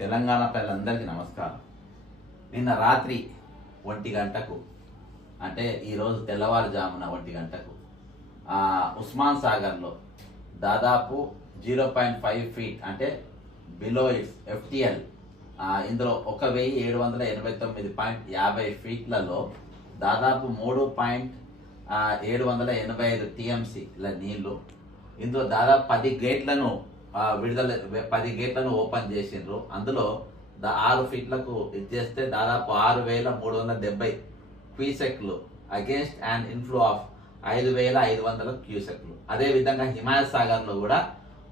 తెలంగాణ ప్రజలందరికీ నమస్కారం. నిన్న రాత్రి 1 గంటకు అంటే ఈరోజు తెల్లవారుజామున 1 గంటకు ఉస్మాన్ సాగర్లో దాదాపు 0.5 ఫీట్ అంటే బిలో ఇట్స్ ఎఫ్టిఎల్, ఇందులో 1789.50 ఫీట్లలో దాదాపు 3.785 టీఎంసీల నీళ్లు. ఇందులో దాదాపు 10 గేట్లను 10 గేట్లను ఓపెన్ చేసిండ్రు. అందులో 6 ఫీట్లకు ఇచ్చేస్తే దాదాపు 6,370 క్యూసెక్లు అగేన్స్ట్ అండ్ ఇన్ఫ్లో ఆఫ్ 5,500 క్యూసెక్లు. అదేవిధంగా హిమాయత్ సాగర్లో కూడా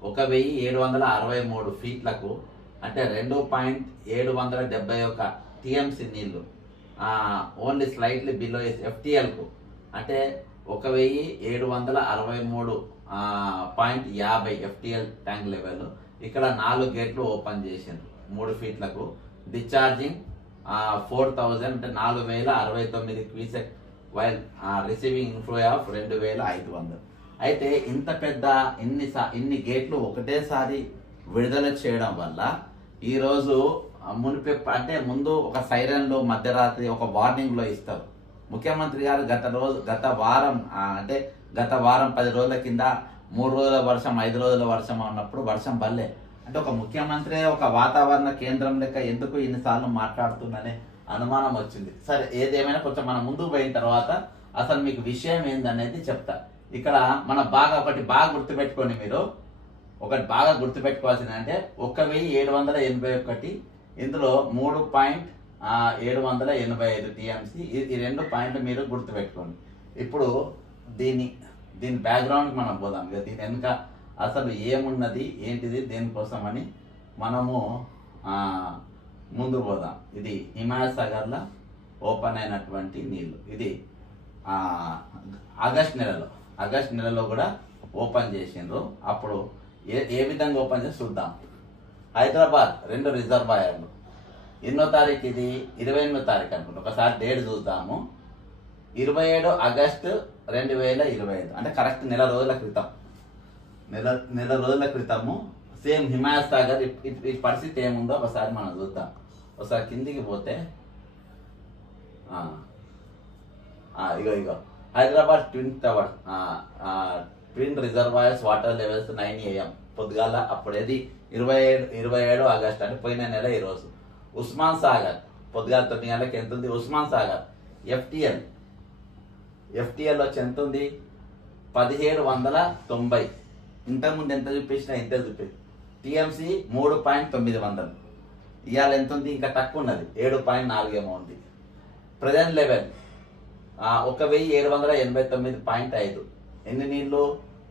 1,763 ఫీట్లకు అంటే 2.771 టీఎంసీ నీళ్లు ఓన్లీ స్లైట్లీ బిలో ఎఫ్టిఎల్కు అంటే 1,763.50 ఎఫ్టిఎల్ ట్యాంక్ లెవెల్. ఇక్కడ 4 గేట్లు ఓపెన్ చేసిండ్రు 3 ఫీట్లకు. డిశ్చార్జింగ్ 4,000 అంటే 4,069 cusec while receiving inflow of 2,500. అయితే ఇంత పెద్ద ఇన్ని గేట్లు ఒకటేసారి విడుదల చేయడం వల్ల ఈరోజు అంటే ముందు ఒక సైరన్లో మధ్యరాత్రి ఒక వార్నింగ్లో ఇస్తారు. ముఖ్యమంత్రి గారు గత వారం 10 రోజుల కింద 3 రోజుల వర్షం 5 రోజుల వర్షం ఉన్నప్పుడు వర్షం పడలే. అంటే ఒక ముఖ్యమంత్రి ఒక వాతావరణ కేంద్రం లెక్క ఎందుకు ఇన్నిసార్లు మాట్లాడుతుందనే అనుమానం వచ్చింది. సరే, ఏదేమైనా కొంచెం మనం ముందుకు పోయిన తర్వాత అసలు మీకు విషయం ఏందనేది చెప్తా. ఇక్కడ ఒకటి బాగా గుర్తుపెట్టుకోండి. మీరు ఒకటి బాగా గుర్తుపెట్టుకోవాల్సింది అంటే 1,781, ఇందులో 3.785 టీఎంసీ. ఈ 2 పాయింట్లు మీరు గుర్తుపెట్టుకోండి. ఇప్పుడు దీని బ్యాక్గ్రౌండ్కి మనం పోదాం. ఇక దీని వెనుక అసలు ఏమున్నది ఏంటిది దేనికోసం అని మనము ముందు పోదాం. ఇది హిమాయత్ సాగర్లో ఓపెన్ అయినటువంటి నీళ్లు. ఇది ఆగస్ట్ నెలలో కూడా ఓపెన్ చేసిండ్రు. అప్పుడు ఏ విధంగా ఓపెన్ చేసి చూద్దాం. హైదరాబాద్ 2 రిజర్వాయర్లు. ఎన్నో తారీఖు ఇది? 28వ తారీఖు అనుకుంటా. ఒకసారి డేట్ చూద్దాము. 27 ఆగస్టు 2025 అంటే కరెక్ట్ నెల రోజుల క్రితము సేమ్ హిమాయత్ సాగర్ ఈ పరిస్థితి ఏముందో ఒకసారి మనం చూద్దాం. ఒకసారి కిందికి పోతే ఇగో Hyderabad twin reservoirs water levels 9 AM పొద్దుగాల. అప్పుడు ఏది 27 ఆగస్టు అంటే పోయిన నెల ఈరోజు. ఉస్మాన్ సాగర్ పొద్దుగాల 9 గంటలకు ఎంత ఉంది? ఉస్మాన్ సాగర్ ఎఫ్టిఎల్ వచ్చి ఎంత ఉంది? 1,790. ఇంతకుముందు ఎంత చూపించినా ఇంతే చూపించి టీఎంసీ 3.900. ఇవాళ ఎంత ఉంది? ఇంకా తక్కువ ఉన్నది, 7.4 ఏమో ఉంది. Present level 1,789.5. ఎన్ని నీళ్లు?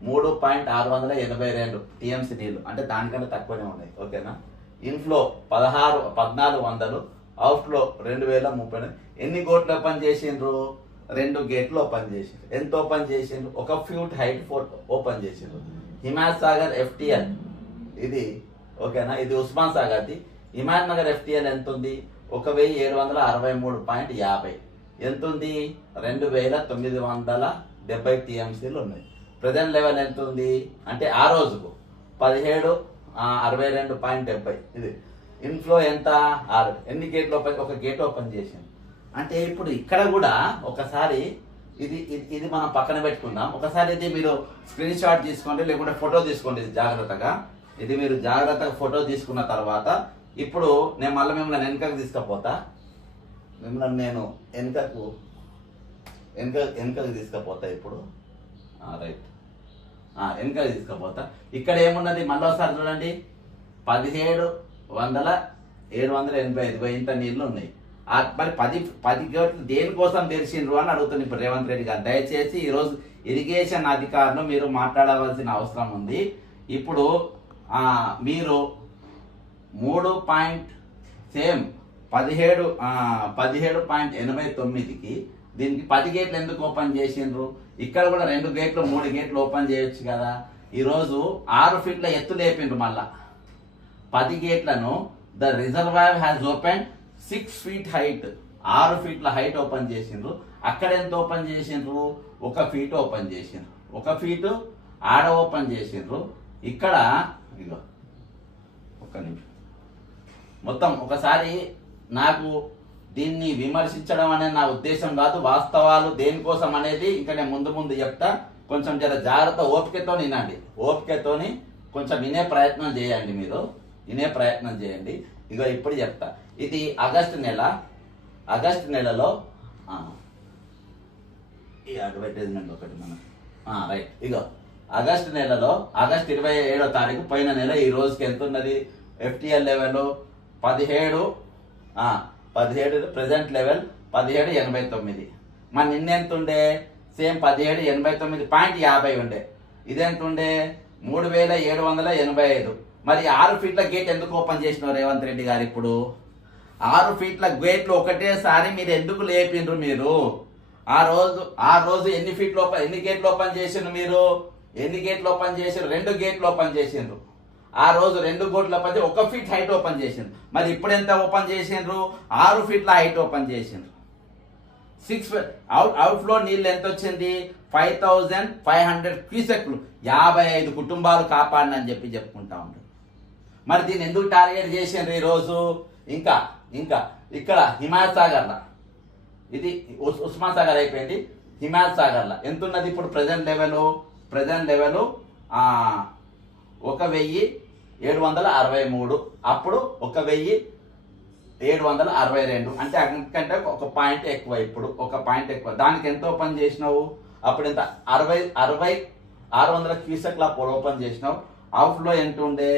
3.682 టీఎంసీ నీళ్లు అంటే దానికంటే తక్కువనే ఉన్నాయి. ఓకేనా? Inflow 1,400, outflow 2,030. ఎన్ని గేట్లు ఓపెన్ చేసిండ్రు? 2 గేట్లు ఓపెన్ చేసిండ్రు. ఎంత ఓపెన్ చేసిండ్రు? 1 ఫీట్ హైట్ ఓపెన్ చేసిండ్రు. హిమాయత్ సాగర్ ఎఫ్టిఎల్ ఇది. ఓకేనా? ఇది ఉస్మాన్ సాగర్ది. హిమాయత్ నగర్ ఎఫ్టిఎల్ ఎంత ఉంది? 1,763.50. ఎంత ఉంది? 2,970 టీఎంసీలు ఉన్నాయి. ప్రజెంట్ లెవెల్ ఎంత ఉంది అంటే ఆ రోజుకు 1,762.70. ఇది ఇన్ఫ్లో ఎంత? 6. ఎన్ని గేట్లు ఓపెన్? 1 గేట్ ఓపెన్ చేసింది. అంటే ఇప్పుడు ఇక్కడ కూడా ఒకసారి ఇది మనం పక్కన పెట్టుకుందాం. ఒకసారి ఇది మీరు స్క్రీన్ షాట్ తీసుకోండి, లేకుంటే ఫోటో తీసుకోండి. ఇది జాగ్రత్తగా మీరు జాగ్రత్తగా ఫోటో తీసుకున్న తర్వాత ఇప్పుడు నేను మళ్ళీ మిమ్మల్ని వెనుకకు తీసుకుపోతా. వెనుకకు తీసుకుపోతా ఇప్పుడు. రైట్, వెనుకకు తీసుకుపోతా. ఇక్కడ ఏమున్నది? మళ్ళీ ఒకసారి చూడండి. 17,785 ఇంత నీళ్లు ఉన్నాయి. మరి 10 గేట్లు దేనికోసం తెరిచిండ్రు అని అడుగుతుంది ఇప్పుడు రేవంత్ రెడ్డి గారు. దయచేసి ఈరోజు ఇరిగేషన్ అధికారులు మీరు మాట్లాడవలసిన అవసరం ఉంది. ఇప్పుడు మీరు 17.89కి దీనికి 10 గేట్లు ఎందుకు ఓపెన్ చేసిండ్రు? ఇక్కడ కూడా 2 గేట్లు 3 గేట్లు ఓపెన్ చేయొచ్చు కదా. ఈరోజు 6 ఫీట్ల ఎత్తు లేపిండ్రు. మళ్ళా 10 గేట్లను the reservoir has open 6 feet height, 6 ఫీట్ల హైట్ ఓపెన్ చేసిండ్రు. అక్కడ ఎంత ఓపెన్ చేసిండ్రు? 1 ఫీట్ ఓపెన్ చేసిండ్రు. 1 ఫీటు ఆడ ఓపెన్ చేసిండ్రు. ఇక్కడ ఇగో ఒక్క నిమిషం, మొత్తం ఒకసారి నాకు దీన్ని విమర్శించడం అనేది నా ఉద్దేశం కాదు, వాస్తవాలు దేనికోసం అనేది ఇంకా నేను ముందు ముందు చెప్తా. కొంచెం జర జాగ్రత్త ఓపికతో వినండి, ఓపికతోని కొంచెం వినే ప్రయత్నం చేయండి, మీరు వినే ప్రయత్నం చేయండి. ఇక ఇప్పుడు చెప్తా. ఇది ఆగస్టు నెలలో ఈ అడ్వర్టైజ్మెంట్ ఒకటి మనం రైట్. ఇగో ఆగస్టు నెలలో ఆగస్టు 27వ తారీఖు పోయిన నెల ఈ రోజుకి ఎంత ఉన్నది? FTL level 17 present level 1789. మన నిన్న ఎంత ఉండే? సేమ్ 1789.50 ఉండే. ఇదెంత ఉండే? 3785. మరి 6 ఫీట్ల గేట్ ఎందుకు ఓపెన్ చేసినారు రేవంత్ రెడ్డి గారు? ఇప్పుడు 6 ఫీట్ల గేట్లు ఒకటేసారి మీరు ఎందుకు లేపిండ్రు? మీరు ఆ రోజు ఎన్ని గేట్లు ఓపెన్ చేసిండ్రు? మీరు ఎన్ని గేట్లు ఓపెన్ చేసిండ్రు? 2 గేట్లు ఓపెన్ చేసిండ్రు. ఆ రోజు 2 గేట్లు ఓపెన్ చేసి 1 ఫీట్ హైట్ ఓపెన్ చేసిండ్రు. మరి ఇప్పుడు ఎంత ఓపెన్ చేసిండ్రు? 6 ఫీట్ల హైట్ ఓపెన్ చేసిండ్రు. 6 అవుట్ ఫ్లో నీళ్ళు ఎంత వచ్చింది? 5500 క్యూసెక్లు. 55 కుటుంబాలు కాపాడనని చెప్పుకుంటా ఉంటారు. మరి దీన్ని ఎందుకు టార్గెట్ చేసిండ్రు ఈరోజు? ఇంకా ఇక్కడ హిమాయత్ సాగర్లా, ఇది ఉస్మాన్ సాగర్ అయిపోయింది, హిమాయత్ సాగర్లా ఎంత ఉన్నది ఇప్పుడు? Present level 1763. అప్పుడు 1762. అంటే అక్కడికంటే ఒక పాయింట్ ఎక్కువ. ఇప్పుడు ఒక పాయింట్ ఎక్కువ. దానికి ఎంత ఓపెన్ చేసినావు? అప్పుడు ఎంత? 600 క్యూసెక్ల ఓపెన్ చేసినావు. అవుట్ ఫ్లో ఎంత ఉండే?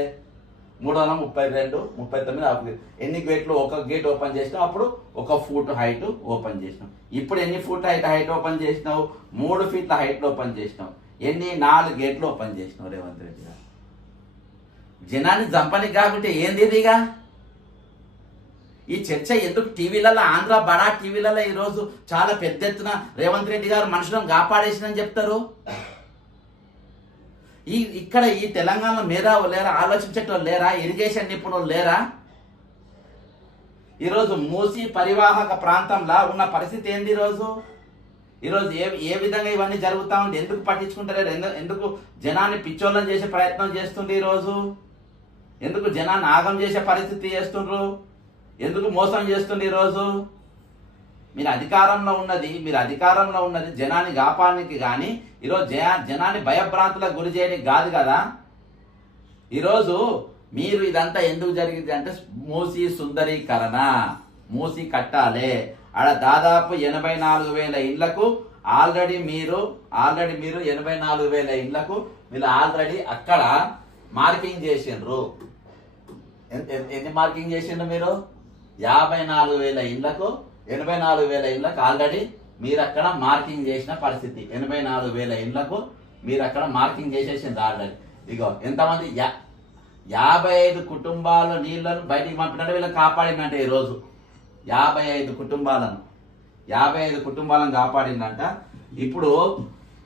332, 39. ఎన్ని గేట్లు? 1 గేట్ ఓపెన్ చేసినావు. అప్పుడు 1 ఫూట్ హైట్ ఓపెన్ చేసినావు. ఇప్పుడు ఎన్ని ఫూట్ హైట్ ఓపెన్ చేసినావు? 3 ఫీట్ల హైట్ ఓపెన్ చేసినావు. ఎన్ని? 4 గేట్లు ఓపెన్ చేసినావు రేవంత్ రెడ్డి గారు. జనాన్ని చంపని కాకుంటే ఏంది ఇదిగా? ఈ చర్చ ఎందుకు? టీవీలలో, ఆంధ్ర బడా టీవీలలో ఈరోజు చాలా పెద్ద ఎత్తున రేవంత్ రెడ్డి గారు మనుషులను కాపాడేసిందని చెప్తారు. ఇక్కడ ఈ తెలంగాణలో మేధావులు లేరా? ఆలోచించేటోళ్ళు లేరా? ఇరిగేషన్ నిపుణులు లేరా? ఈరోజు మూసి పరివాహక ప్రాంతంలో ఉన్న పరిస్థితి ఏంది? ఈరోజు ఏ విధంగా ఇవన్నీ జరుగుతా ఉంది? ఎందుకు పట్టించుకుంటారు? ఎందుకు జనాన్ని పిచ్చోళ్ళని చేసే ప్రయత్నం చేస్తుంది? ఈరోజు ఎందుకు జనాన్ని ఆగం చేసే పరిస్థితి చేస్తుండ్రు? ఎందుకు మోసం చేస్తుంది? ఈరోజు మీరు అధికారంలో ఉన్నది జనాన్ని కాపాడడానికి కానీ ఈరోజు జనాన్ని భయభ్రాంతులకు గురి చేయడానికి కాదు కదా. ఈరోజు మీరు ఇదంతా ఎందుకు జరిగింది అంటే మూసి సుందరీకరణ, మూసి కట్టాలి. ఆడ దాదాపు 84,000 ఇళ్లకు ఆల్రెడీ మీరు 84,000 ఇళ్లకు మీరు ఆల్రెడీ అక్కడ మార్కింగ్ చేసిండ్రు. ఎన్ని మార్కింగ్ చేసిండ్రు మీరు? 54,000 ఇళ్లకు 84,000 ఇళ్లకు ఆల్రెడీ మీరు అక్కడ మార్కింగ్ చేసిన పరిస్థితి. 84,000 ఇళ్లకు మీరు అక్కడ మార్కింగ్ చేసేసింది ఆల్రెడీ. ఇగో ఎంతమంది? 55 కుటుంబాల నీళ్లను బయటికి పంపినట్టు వీళ్ళని కాపాడిందంటే ఈరోజు 55 కుటుంబాలను కాపాడిందంట. ఇప్పుడు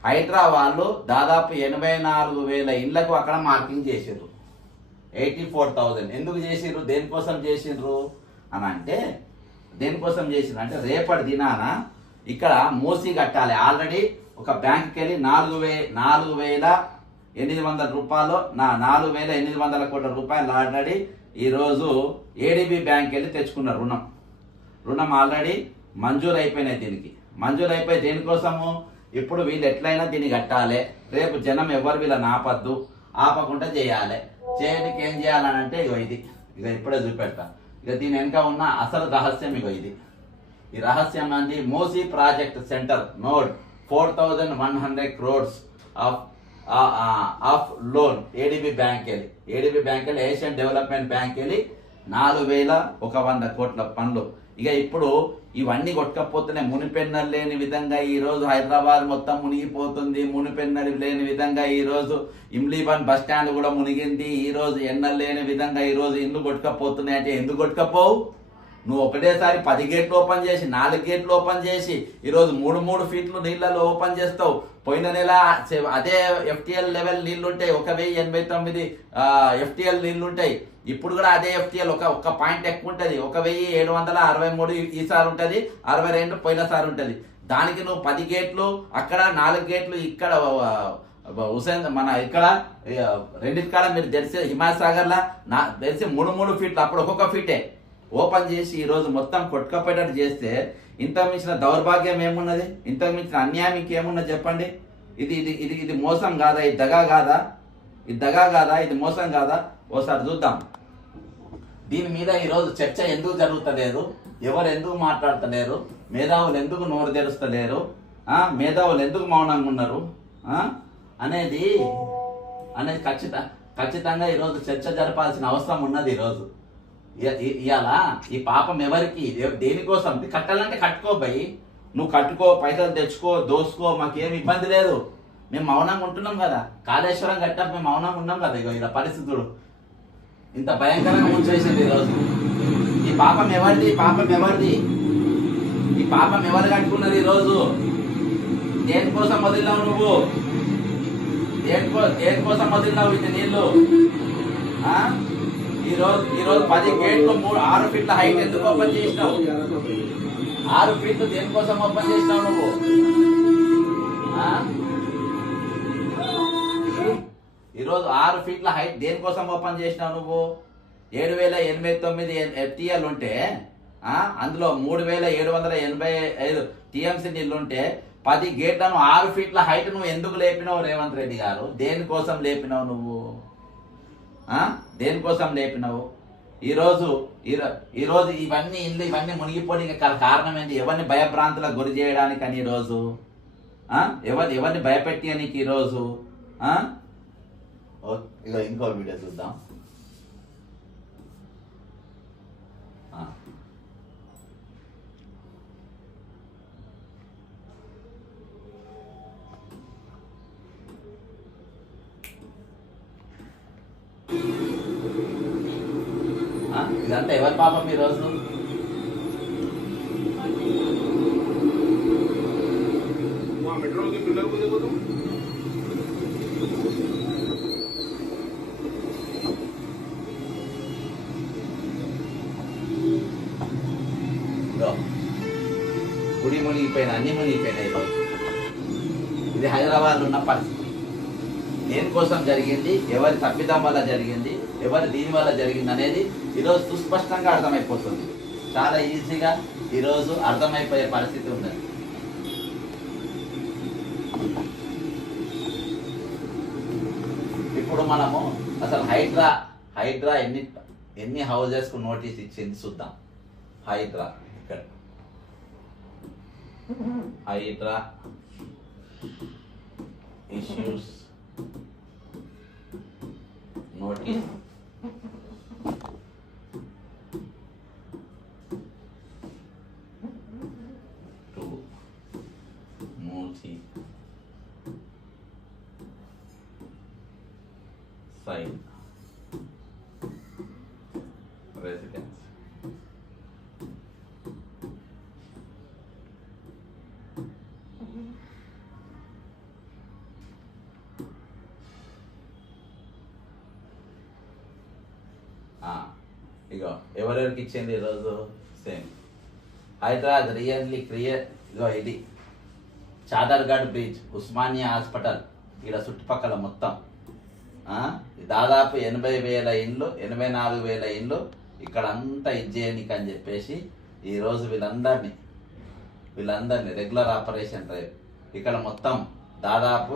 హైదరాబాద్లో దాదాపు 84,000 ఇళ్లకు అక్కడ మార్కింగ్ చేసిండ్రు. 84,000 ఎందుకు చేసిండ్రు? దేనికోసం చేసిండ్రు అని అంటే రేపటి దినాన ఇక్కడ మూసి కట్టాలి. ఆల్రెడీ ఒక బ్యాంక్కి వెళ్ళి 4,800 రూపాయలు 4,800 కోట్ల రూపాయలు ఆల్రెడీ ఈరోజు ADB బ్యాంక్ వెళ్ళి తెచ్చుకున్న రుణం ఆల్రెడీ మంజూరు అయిపోయినాయి. దీనికి మంజూరు అయిపోయి దేనికోసము? ఇప్పుడు వీళ్ళు ఎట్లయినా దీన్ని కట్టాలి. రేపు జనం ఎవరు వీళ్ళని ఆపకుండా చేయాలి. చేయడానికి ఏం చేయాలని అంటే ఇక ఇప్పుడే చూపెడతా. ఇక దీని వెనుక ఉన్న అసలు రహస్యం ఇది. ఈ రహస్యం అంది Musi project centre node 4,100 crores of loan ADB bank వెళ్ళి ఏషియన్ డెవలప్మెంట్ బ్యాంక్ వెళ్ళి 4,100 కోట్ల పనులు. ఇక ఇప్పుడు ఇవన్నీ కొట్టకపోతేనే మునిపెన్నలు లేని విధంగా ఈ రోజు హైదరాబాద్ మొత్తం మునిగిపోతుంది. మునిపెన్నలు లేని విధంగా ఈ రోజు ఇమ్లీబన్ బస్ స్టాండ్ కూడా మునిగింది. ఈ రోజు ఎన్నలు లేని విధంగా ఈ రోజు ఇల్లు కొట్టుకపోతున్నాయి. అంటే ఎందుకు కొట్టుకపోవు? నువ్వు ఒకటేసారి 10 గేట్లు ఓపెన్ చేసి 4 గేట్లు ఓపెన్ చేసి ఈరోజు 3 ఫీట్లు నీళ్లలో ఓపెన్ చేస్తావు. పోయిన నెల అదే FTL లెవెల్ నీళ్లుంటాయి, 1,089 FTL నీళ్లుంటాయి. ఇప్పుడు కూడా అదే FTL ఒక పాయింట్ ఎక్కువ ఉంటుంది, 1,763 ఈసారి ఉంటుంది, 62 పోయినసారి ఉంటుంది. దానికి నువ్వు 10 గేట్లు అక్కడ 4 గేట్లు ఇక్కడ హుసేన్ మన ఇక్కడ రెండింటి కాడ మీరు తెలిసి హిమాయత్ సాగర్ లా నా తెలిసి 3 ఫీట్లు అప్పుడు ఒక్కొక్క ఫీటే ఓపెన్ చేసి ఈ రోజు మొత్తం కొట్టుకపోయేటట్టు చేస్తే ఇంతకు మించిన దౌర్భాగ్యం ఏమున్నది, ఇంతకు మించిన అన్యాయం ఇంకేమున్నది చెప్పండి. ఇది ఇది ఇది ఇది మోసం కాదా, ఇది దగా కాదా, ఇది దగా కాదా, ఇది మోసం కాదా? ఓసారి చూద్దాం. దీని మీద ఈరోజు చర్చ ఎందుకు జరుగుతలేదు, ఎవరు ఎందుకు మాట్లాడతలేరు, మేధావులు ఎందుకు నోరు తెరుస్తలేరు, మేధావులు ఎందుకు మౌనంగా ఉన్నారు అనేది ఖచ్చితంగా ఈరోజు చర్చ జరపాల్సిన అవసరం ఉన్నది. ఈరోజు ఇవాళ ఈ పాపం ఎవరికి, దేనికోసం? కట్టాలంటే కట్టుకోబోయి నువ్వు కట్టుకో, పైసలు తెచ్చుకో, దోసుకో, మాకేం ఇబ్బంది లేదు. మేము మౌనంగా ఉంటున్నాం కదా, కాళేశ్వరం కట్టాక మేము మౌనంగా ఉన్నాం కదా. ఇగో ఇలా పరిస్థితులు ఇంత భయంకరంగా ముంచేసింది ఈరోజు. ఈ పాపం ఎవరిది, ఈ పాపం ఎవరిది, ఈ పాపం ఎవరు కట్టుకున్నది ఈరోజు? దేనికోసం వదిలినావు నువ్వు, దేనికోసం వదిలినావు ఇది నీళ్లు? ఈరోజు 10 గేట్లు 6 ఫీట్ల హైట్ ఎందుకు ఓపెన్ చేసినావు? 6 ఫీట్లు దేనికోసం ఓపెన్ చేసినావు నువ్వు? ఈరోజు 6 ఫీట్ల హైట్ దేనికోసం ఓపెన్ చేసినావు నువ్వు? 7089 FTL ఉంటే అందులో 3785 TMC నీళ్ళుంటే 10 గేట్లను 6 ఫీట్ల హైట్ నువ్వు ఎందుకు లేపినావు రేవంత్ రెడ్డి గారు? దేనికోసం లేపినావు నువ్వు? దేనికోసం లేపినావు? ఈరోజు ఇవన్నీ మునిగిపోయి కారణం ఏంటి? ఎవరిని భయభ్రాంతులకు గురి చేయడానికి అని ఈరోజు, ఎవరిని భయపెట్టి అని ఈరోజు. ఇక ఇంకో వీడియో చూద్దాం. ఇదంతా ఎవరి పాపం ఈరోజు? గుడి మునిగిపోయినా, అన్ని మునిగిపోయినాయి ఈరోజు. ఇది హైదరాబాద్లో ఉన్న పరిస్థితి. దేనికోసం జరిగింది, ఎవరి తప్పిదం వల్ల జరిగింది, ఎవరి దీని వల్ల జరిగింది అనేది ఈరోజు సుస్పష్టంగా అర్థమైపోతుంది. చాలా ఈజీగా ఈరోజు అర్థమైపోయే పరిస్థితి ఉన్నది. ఇప్పుడు మనము అసలు హైడ్రా ఎన్ని హౌజెస్ కు నోటీస్ ఇచ్చింది చూద్దాం. హైడ్రా ఇక్కడ HYDRAA issues notice to Musi side residence. ఇగో ఎవరెవరికి ఇచ్చింది ఈరోజు? Same Hyderabad really clear. ఇగో ఇది చాదర్గఢ్ బ్రిడ్జ్, ఉస్మానియా హాస్పిటల్, ఇక్కడ చుట్టుపక్కల మొత్తం దాదాపు 80,000 ఇండ్లు, 84,000 ఇండ్లు ఇక్కడ అంతా ఇచ్చేయనికి అని చెప్పేసి ఈరోజు వీళ్ళందరినీ రెగ్యులర్ ఆపరేషన్ డ్రైవ్ ఇక్కడ మొత్తం దాదాపు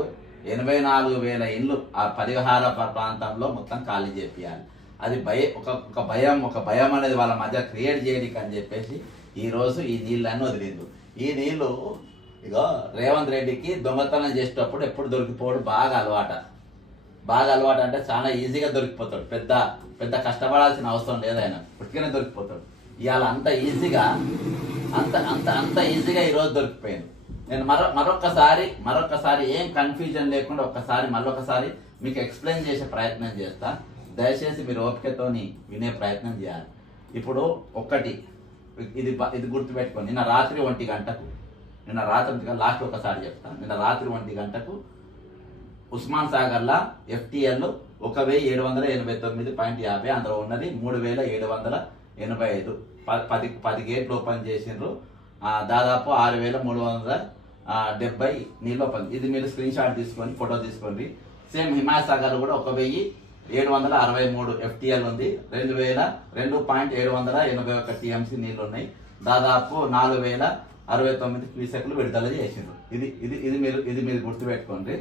84,000 ఇండ్లు ఆ పరిహార ప్రాంతంలో మొత్తం ఖాళీ చేపియాలి. అది ఒక భయం అనేది వాళ్ళ మధ్య క్రియేట్ చేయడానికి అని చెప్పేసి ఈరోజు ఈ నీళ్ళని వదిలిండు. ఈ నీళ్లు ఇగో రేవంత్ రెడ్డికి దొంగతనం చేసేటప్పుడు ఎప్పుడు దొరికిపోవడం బాగా అలవాటు అంటే చాలా ఈజీగా దొరికిపోతాడు. పెద్ద కష్టపడాల్సిన అవసరం లేదు, ఆయన పుట్టిగానే దొరికిపోతాడు. ఇవాళ అంత ఈజీగా ఈరోజు దొరికిపోయాను. నేను మరొకసారి ఏం కన్ఫ్యూజన్ లేకుండా మరొకసారి మీకు ఎక్స్ప్లెయిన్ చేసే ప్రయత్నం చేస్తా. దయచేసి మీరు ఓపికతోని వినే ప్రయత్నం చేయాలి. ఇప్పుడు ఇది గుర్తుపెట్టుకోండి. నిన్న రాత్రి 1 గంటకు లాస్ట్ ఒకసారి చెప్తాను. నిన్న రాత్రి 1 గంటకు ఉస్మాన్ సాగర్లా FTL 1789.50, అందులో ఉన్నది 3785. 10 గేట్లు ఓపెన్ చేసిండ్రు. దాదాపు 6,300 70 నీళ్ళు ఓపెన్. ఇది మీరు స్క్రీన్ షాట్ తీసుకొని ఫోటో తీసుకోండి. సేమ్ హిమాసాగర్ కూడా 1763 FTL ఉంది. 2,2.781 TMC నీళ్ళు ఉన్నాయి. దాదాపు 4069 క్యూసెక్లు విడుదల చేసిండ్రు. ఇది మీరు గుర్తుపెట్టుకోండి.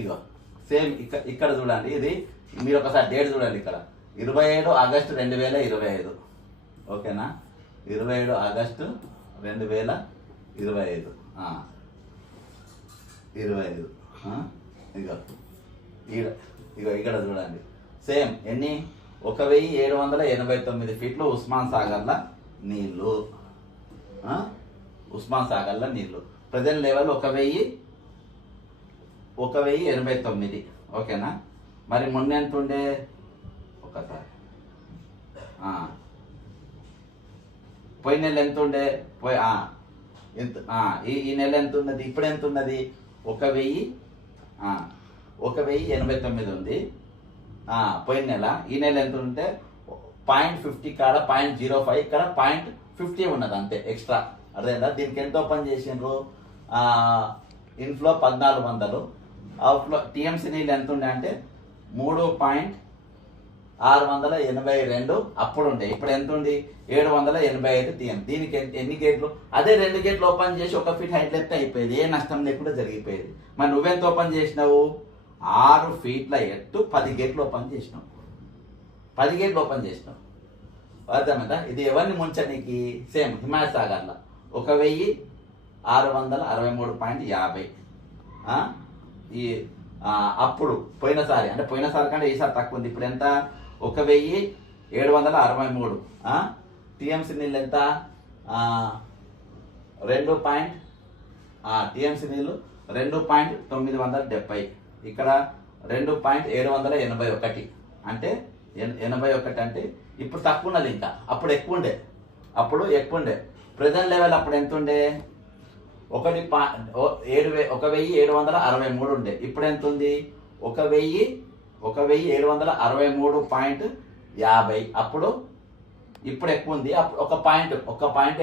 ఇగో సేమ్ ఇక్కడ చూడండి. ఇది మీరు ఒకసారి డేట్ చూడండి. ఇక్కడ 27 ఆగస్టు 2025. ఓకేనా, 27 ఆగస్టు 2025. ఇక్కడ చూడండి. సేమ్ ఎన్ని 1789 ఫీట్లు ఉస్మాన్ సాగర్ల నీళ్లు. Present level 1089. ఓకేనా, మరి మొన్న ఎంత ఉండే ఒకసారి పోయిన నెల ఎంత ఉండే ఈ నెల ఎంత ఉన్నది, ఇప్పుడు ఎంత ఉన్నది? 1089 ఉంది పోయిన నెల. ఈ నెల ఎంత ఉంటే 0.50 కాడ 0.05, ఇక్కడ 0.50 ఉన్నది అంతే ఎక్స్ట్రా. అదేనా, దీనికి ఎంత ఓపెన్ చేసిండ్రు? ఇన్ఫ్లో 1400, అవుట్ఫ్లో టీఎంసీ నీళ్ళు ఎంత ఉండే అంటే 3.682 అప్పుడు ఉండే. ఇప్పుడు ఎంత ఉంది? 785 TM. దీనికి ఎన్ని గేట్లు? అదే 2 గేట్లు ఓపెన్ చేసి 1 ఫీట్ హైట్ లెఫ్ట్ అయిపోయేది, ఏ నష్టం లేకుండా జరిగిపోయేది. మరి నువ్వెంత ఓపెన్ చేసినావు? 6 ఫీట్ల ఎత్తు 10 గేట్లు ఓపెన్ చేసినావు. 10 గేట్లు ఓపెన్ చేసినావు. అర్థమైందా? ఇది ఎవరిని ముంచడానికి? సేమ్ హిమాసాగర్లో 1663.50. ఈ అప్పుడు పోయినసారి కంటే ఈసారి తక్కువ ఉంది. ఇప్పుడు ఎంత? 1763. టీఎంసీ నీళ్ళు ఎంత? టీఎంసీ నీళ్ళు 2.970. ఇక్కడ 2.781. అంటే 81 అంటే ఇప్పుడు తక్కువ ఉన్నది. ఇంకా అప్పుడు ఎక్కువ ఉండే. ప్రజెంట్ లెవెల్ అప్పుడు ఎంత ఉండే? 1763 ఉండే. ఇప్పుడు ఎంత ఉంది? 1763.50. అప్పుడు ఇప్పుడు ఎక్కువ ఉంది. ఒక పాయింట్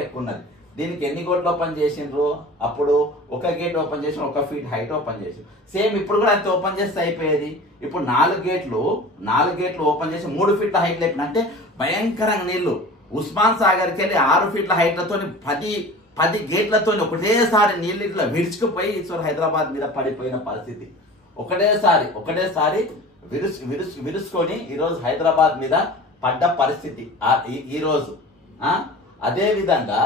ఎక్కువ ఉన్నది. దీనికి ఎన్ని గేట్లు ఓపెన్ చేసిండ్రు? అప్పుడు 1 గేట్ ఓపెన్ చేసి 1 ఫీట్ హైట్ ఓపెన్ చేసి. సేమ్ ఇప్పుడు కూడా అంత ఓపెన్ చేస్తే అయిపోయేది. ఇప్పుడు 4 గేట్లు ఓపెన్ చేసి 3 ఫీట్ల హైట్ లేపిన అంటే భయంకరంగా నీళ్లు ఉస్మాన్ సాగర్కి వెళ్ళి 6 ఫీట్ల హైట్లతో 10 గేట్లతో ఒకటేసారి నీళ్ళు ఇట్లా విరుచుకుపోయి హైదరాబాద్ మీద పడిపోయిన పరిస్థితి. ఒకటేసారి విరుచుకొని ఈరోజు హైదరాబాద్ మీద పడ్డ పరిస్థితి ఈరోజు. అదే విధంగా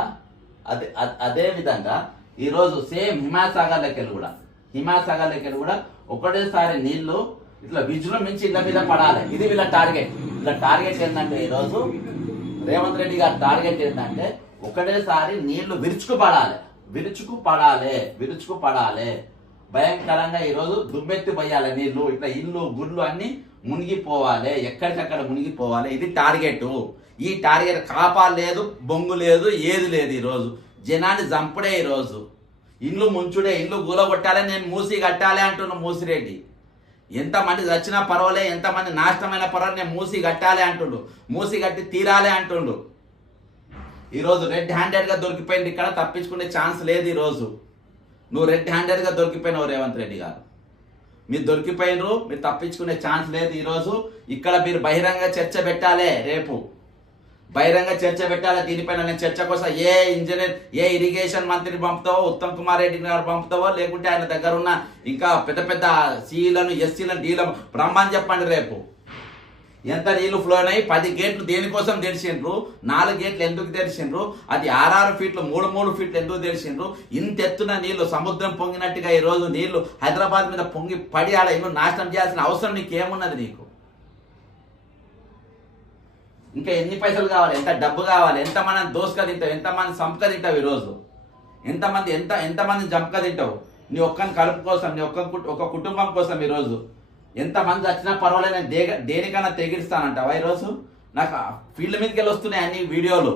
ఈరోజు సేమ్ హిమాసాగర్లోకి వెళ్ళి కూడా ఒకటేసారి నీళ్లు ఇట్లా విజృంభించి ఇళ్ళ మీద పడాలి. ఇది వీళ్ళ టార్గెట్ ఏంటంటే ఈరోజు రేవంత్ రెడ్డి గారి టార్గెట్ ఏంటంటే ఒకటేసారి నీళ్లు విరుచుకు పడాలి. భయంకరంగా ఈరోజు దుమ్మెత్తి పోయాలి నీళ్లు. ఇట్లా ఇల్లు గుళ్ళు అన్ని మునిగిపోవాలి, ఎక్కడికక్కడ మునిగిపోవాలి. ఇది టార్గెట్. ఈ టార్గెట్ కాపాడలేదు, బొంగు లేదు, ఏది లేదు. ఈరోజు జనాన్ని చంపుడే. ఈరోజు ఇల్లు ముంచుడే, ఇల్లు గూలగొట్టాలి, నేను మూసి కట్టాలి అంటున్నా మూసిరెడ్డి. ఎంతమంది చచ్చినా పర్వాలే, ఎంతమంది నాశనమైన పర్వాలేదు, నేను మూసి కట్టాలి అంటుండు, మూసి కట్టి తీరాలి అంటుండు. ఈరోజు రెడ్ హ్యాండెడ్గా దొరికిపోయింది. ఇక్కడ తప్పించుకునే ఛాన్స్ లేదు. ఈరోజు నువ్వు రెడ్ హ్యాండెడ్గా దొరికిపోయినావు రేవంత్ రెడ్డి గారు. మీరు దొరికిపోయినరు, మీరు తప్పించుకునే ఛాన్స్ లేదు. ఈరోజు ఇక్కడ మీరు బహిరంగ చర్చ పెట్టాలి. రేపు బహిరంగ చర్చ పెట్టాలి. దీనిపైన నేను చర్చ కోసం ఏ ఇరిగేషన్ మంత్రిని పంపుతావో, ఉత్తమ్ కుమార్ రెడ్డి గారు పంపుతావో, లేకుంటే ఆయన దగ్గర ఉన్న ఇంకా పెద్ద సీలను, ఎస్సీలను, డీలను బ్రహ్మని చెప్పండి. రేపు ఎంత నీళ్లు ఫ్లో అయినాయి? 10 గేట్లు దేనికోసం తెరిచిండ్రు? 4 గేట్లు ఎందుకు తెరిచిండ్రు? అది 6 ఫీట్లు 3 ఫీట్లు ఎందుకు తెరిచిండ్రు? ఇంత ఎత్తున నీళ్లు సముద్రం పొంగినట్టుగా ఈ రోజు నీళ్లు హైదరాబాద్ మీద పొంగి పడి ఆడ ఇల్లు నాశనం చేయాల్సిన అవసరం నీకేమున్నది? నీకు ఇంకా ఎన్ని పైసలు కావాలి? ఎంత డబ్బు కావాలి? ఎంతమంది దోసుక తింటావు? ఎంతమంది సంపక తింటావు? ఈరోజు ఎంతమంది జంపక తింటావు? నీ ఒక్కని కడుపు కోసం, నీ ఒక కుటుంబం కోసం ఈరోజు ఎంతమంది వచ్చినా పర్వాలేదు, నేను దేనికన్నా తెగిస్తానంటావా? ఈరోజు నాకు ఫీల్డ్ మీదకి వెళ్ళి వస్తున్నాయి అన్ని వీడియోలు,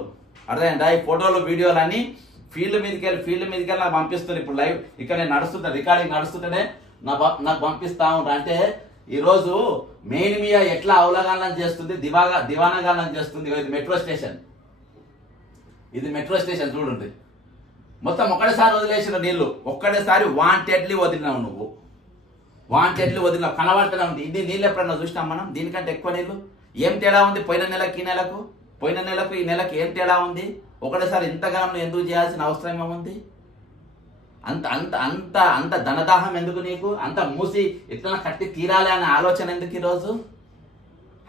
అర్థమైందా? ఈ ఫోటోలు వీడియోలు అన్ని ఫీల్డ్ మీదకి వెళ్ళి నాకు పంపిస్తున్నాయి. ఇప్పుడు లైవ్ ఇక్కడ నేను రికార్డింగ్ నడుస్తుంటేనే నాకు పంపిస్తా ఉంటా. అంటే ఈరోజు మెయిన్ మీద ఎట్లా అవలగానం చేస్తుంది, దివానాగానం చేస్తుంది. ఇది మెట్రో స్టేషన్ ఇది మెట్రో స్టేషన్ చూడండి, మొత్తం ఒక్కడేసారి వదిలేసిన నీళ్లు, ఒక్కడేసారి వాంటెడ్లీ వదిలినావు నువ్వు, వాంటెడ్లీ వదిలినావు, కనబడుతూనే ఉంది. ఇది నీళ్ళు ఎప్పుడన్నా చూసినాం మనం? దీనికంటే ఎక్కువ నీళ్లు. ఏం తేడా ఉంది పోయిన నెలకి ఈ నెలకు? పోయిన నెలకు ఈ నెలకు ఏం తేడా ఉంది? ఒకటేసారి ఇంతగానం నువ్వు ఎందుకు చేయాల్సిన అవసరం ఏముంది? అంత అంత అంత అంత ధనదాహం ఎందుకు నీకు? అంత మూసి ఎట్లా కట్టి తీరాలి అనే ఆలోచన ఎందుకు ఈరోజు?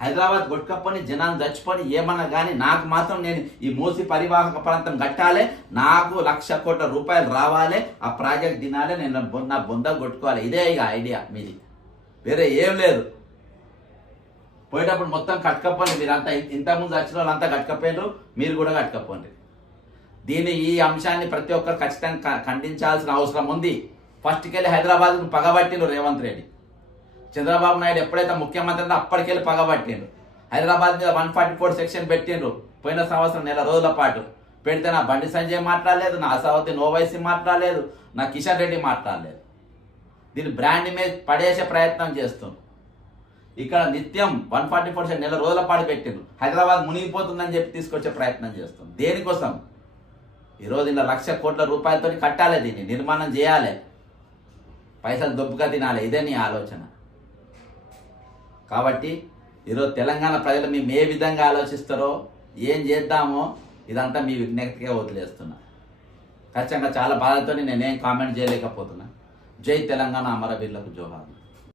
హైదరాబాద్ కొట్టుకపోని జనాలు చచ్చిపోని ఏమన్నా కానీ నాకు మాత్రం నేను ఈ మూసి పరివాహక ప్రాంతం కట్టాలి, నాకు 1,00,000 కోట్ల రూపాయలు రావాలి, ఆ ప్రాజెక్ట్ తినాలి, నేను నా బొంద కొట్టుకోవాలి. ఇదే ఇక ఐడియా మీది, వేరే ఏం లేదు. పోయేటప్పుడు మొత్తం కట్టుకపోండి మీరంతా, ఇంతకుముందు వచ్చిన వాళ్ళంతా కట్టుకపోయినారు, మీరు కూడా కట్టుకపోండి. ఈ అంశాన్ని ప్రతి ఒక్కరు ఖచ్చితంగా ఖండించాల్సిన అవసరం ఉంది. ఫస్ట్కి వెళ్ళి హైదరాబాద్ను పగబట్టిండ్రు రేవంత్ రెడ్డి. చంద్రబాబు నాయుడు ఎప్పుడైతే ముఖ్యమంత్రి అప్పటికెళ్ళి పగబట్టిండ్రు. హైదరాబాద్ మీద 144 సెక్షన్ పెట్టిండ్రు పోయిన సంవత్సరం నెల రోజుల పాటు. పెడితే నా బండి సంజయ్ మాట్లాడలేదు, నా అసౌద్దీన్ ఓవైసీ మాట్లాడలేదు, నా కిషన్ రెడ్డి మాట్లాడలేదు. దీన్ని బ్రాండ్ ఇమేజ్ పడేసే ప్రయత్నం చేస్తుంది. ఇక్కడ నిత్యం 144 సెక్షన్ నెల రోజుల పాటు పెట్టిండ్రు. హైదరాబాద్ మునిగిపోతుందని చెప్పి తీసుకొచ్చే ప్రయత్నం చేస్తుంది. దేనికోసం? ఈరోజు ఇలా 1,00,000 కోట్ల రూపాయలతో కట్టాలి, దీన్ని నిర్మాణం చేయాలి, పైసలు దొబ్బుగా తినాలి. ఇదే నీ ఆలోచన. కాబట్టి ఈరోజు తెలంగాణ ప్రజలు మేము ఏ విధంగా ఆలోచిస్తారో, ఏం చేద్దామో ఇదంతా మీ విజ్ఞప్తిగా వదిలేస్తున్నా. ఖచ్చితంగా చాలా బాధతో నేనేం కామెంట్ చేయలేకపోతున్నా. జై తెలంగాణ, అమరవీరులకు జోహార్.